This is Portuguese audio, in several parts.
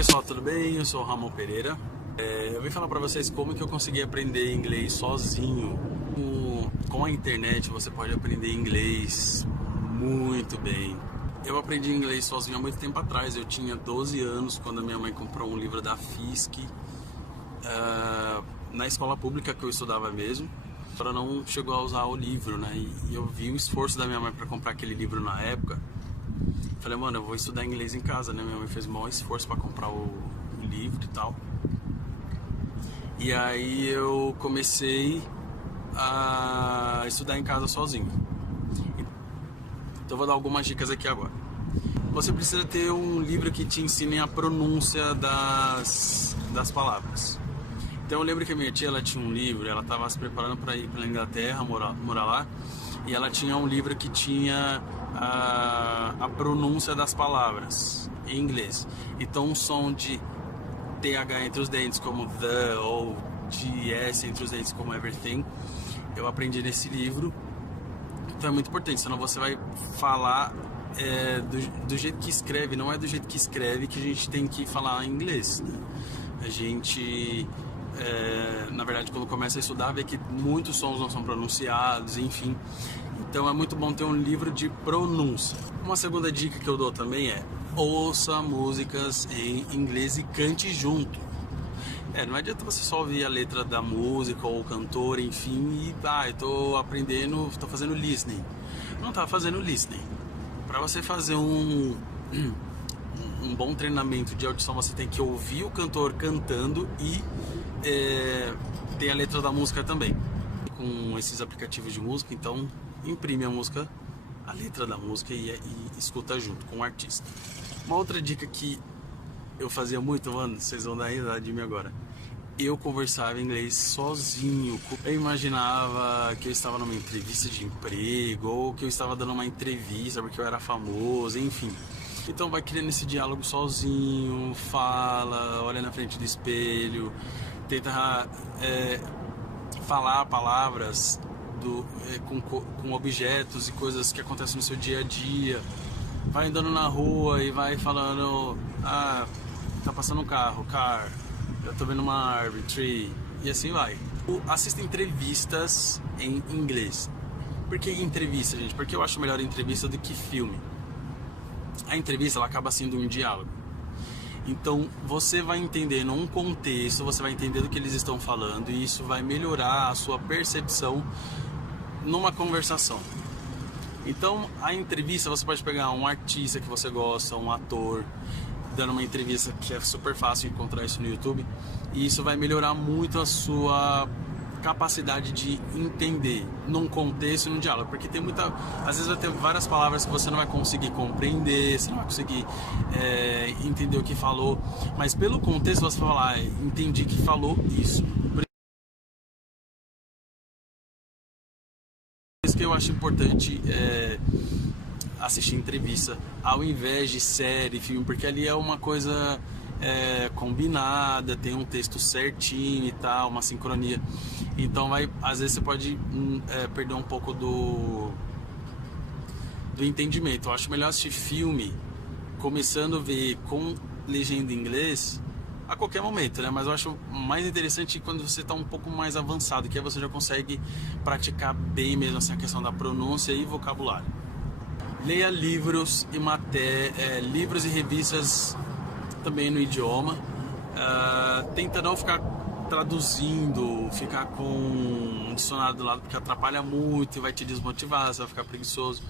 pessoal, tudo bem? Eu sou o Ramon Pereira. Eu vim falar pra vocês como que eu consegui aprender inglês sozinho. Com a internet você pode aprender inglês muito bem. Eu aprendi inglês sozinho há muito tempo atrás. Eu tinha 12 anos quando a minha mãe comprou um livro da Fisk na escola pública que eu estudava mesmo. Ela não chegou a usar o livro, né? E eu vi o esforço da minha mãe para comprar aquele livro na época. Falei, mano, eu vou estudar inglês em casa, né? Minha mãe fez o maior esforço para comprar o livro e tal. E aí eu comecei a estudar em casa sozinho. Então eu vou dar algumas dicas aqui agora. Você precisa ter um livro que te ensine a pronúncia das palavras. Então eu lembro que a minha tia, ela tinha um livro, ela estava se preparando para ir para a Inglaterra, morar lá, e ela tinha um livro que tinha a pronúncia das palavras em inglês. Então um som de TH entre os dentes como the, ou de S entre os dentes como everything, eu aprendi nesse livro. Então é muito importante, senão você vai falar do jeito que escreve, não é do jeito que escreve que a gente tem que falar em inglês, né? A gente, na verdade, quando começa a estudar, vê que muitos sons não são pronunciados, enfim. Então é muito bom ter um livro de pronúncia. Uma segunda dica que eu dou também é: ouça músicas em inglês e cante junto. Não adianta você só ouvir a letra da música ou o cantor, enfim, e eu tô aprendendo, tô fazendo listening. Não tá fazendo listening. Para você fazer um bom treinamento de audição, você tem que ouvir o cantor cantando e ter a letra da música também. Com esses aplicativos de música, então imprime a música, a letra da música e escuta junto com o artista. Uma outra dica que eu fazia muito, mano, vocês vão dar risada de mim agora. Eu conversava inglês sozinho. Eu imaginava que eu estava numa entrevista de emprego ou que eu estava dando uma entrevista porque eu era famoso, enfim. Então vai criando esse diálogo sozinho, fala, olha na frente do espelho, tenta falar palavras com objetos e coisas que acontecem no seu dia a dia. Vai andando na rua e vai falando, tá passando um carro, car, eu tô vendo uma árvore, tree, e assim vai. Assista entrevistas em inglês. Por que entrevista, gente? Porque eu acho melhor entrevista do que filme. A entrevista, ela acaba sendo um diálogo. Então você vai entender num contexto, você vai entender do que eles estão falando, e isso vai melhorar a sua percepção numa conversação. Então a entrevista, você pode pegar um artista que você gosta, um ator dando uma entrevista, que é super fácil encontrar isso no YouTube, e isso vai melhorar muito a sua capacidade de entender num contexto e num diálogo, porque tem às vezes vai ter várias palavras que você não vai conseguir compreender, você não vai conseguir entender o que falou, mas pelo contexto você vai falar, entendi que falou isso. Por isso que eu acho importante assistir entrevista ao invés de série, filme, porque ali é uma coisa combinada, tem um texto certinho e tal, uma sincronia. Então às vezes você pode perder um pouco do entendimento. Eu acho melhor assistir filme começando a ver com legenda em inglês a qualquer momento, né? Mas eu acho mais interessante quando você está um pouco mais avançado, que aí você já consegue praticar bem mesmo essa questão da pronúncia e vocabulário. Leia livros e livros e revistas também no idioma. Tenta não ficar traduzindo, ficar com um dicionário do lado, porque atrapalha muito e vai te desmotivar, você vai ficar preguiçoso.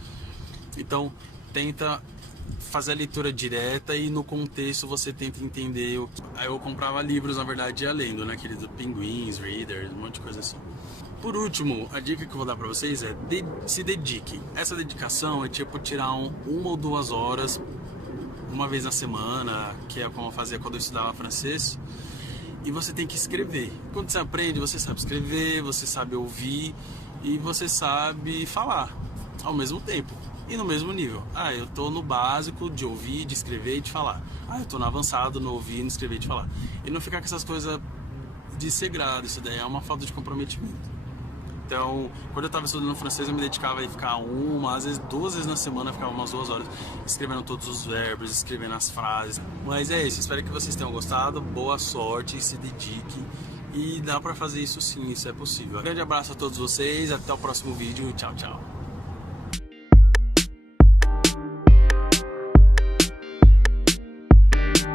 Então tenta fazer a leitura direta e no contexto você tenta entender. Aí eu comprava livros, na verdade, ia lendo, né? Aqueles do Penguins, Readers, um monte de coisa assim. Por último, a dica que eu vou dar pra vocês é se dediquem. Essa dedicação é tipo tirar uma ou 2 horas, uma vez na semana, que é como eu fazia quando eu estudava francês, e você tem que escrever. Quando você aprende, você sabe escrever, você sabe ouvir e você sabe falar ao mesmo tempo e no mesmo nível. Eu tô no básico de ouvir, de escrever e de falar. Eu tô no avançado, no ouvir, no escrever e de falar. E não ficar com essas coisas de segredo, isso daí é uma falta de comprometimento. Então, quando eu estava estudando francês, eu me dedicava a ficar uma, às vezes 2 vezes na semana, eu ficava umas 2 horas escrevendo todos os verbos, escrevendo as frases. Mas é isso, espero que vocês tenham gostado, boa sorte, se dedique. E dá pra fazer isso sim, isso é possível. Um grande abraço a todos vocês, até o próximo vídeo, tchau, tchau.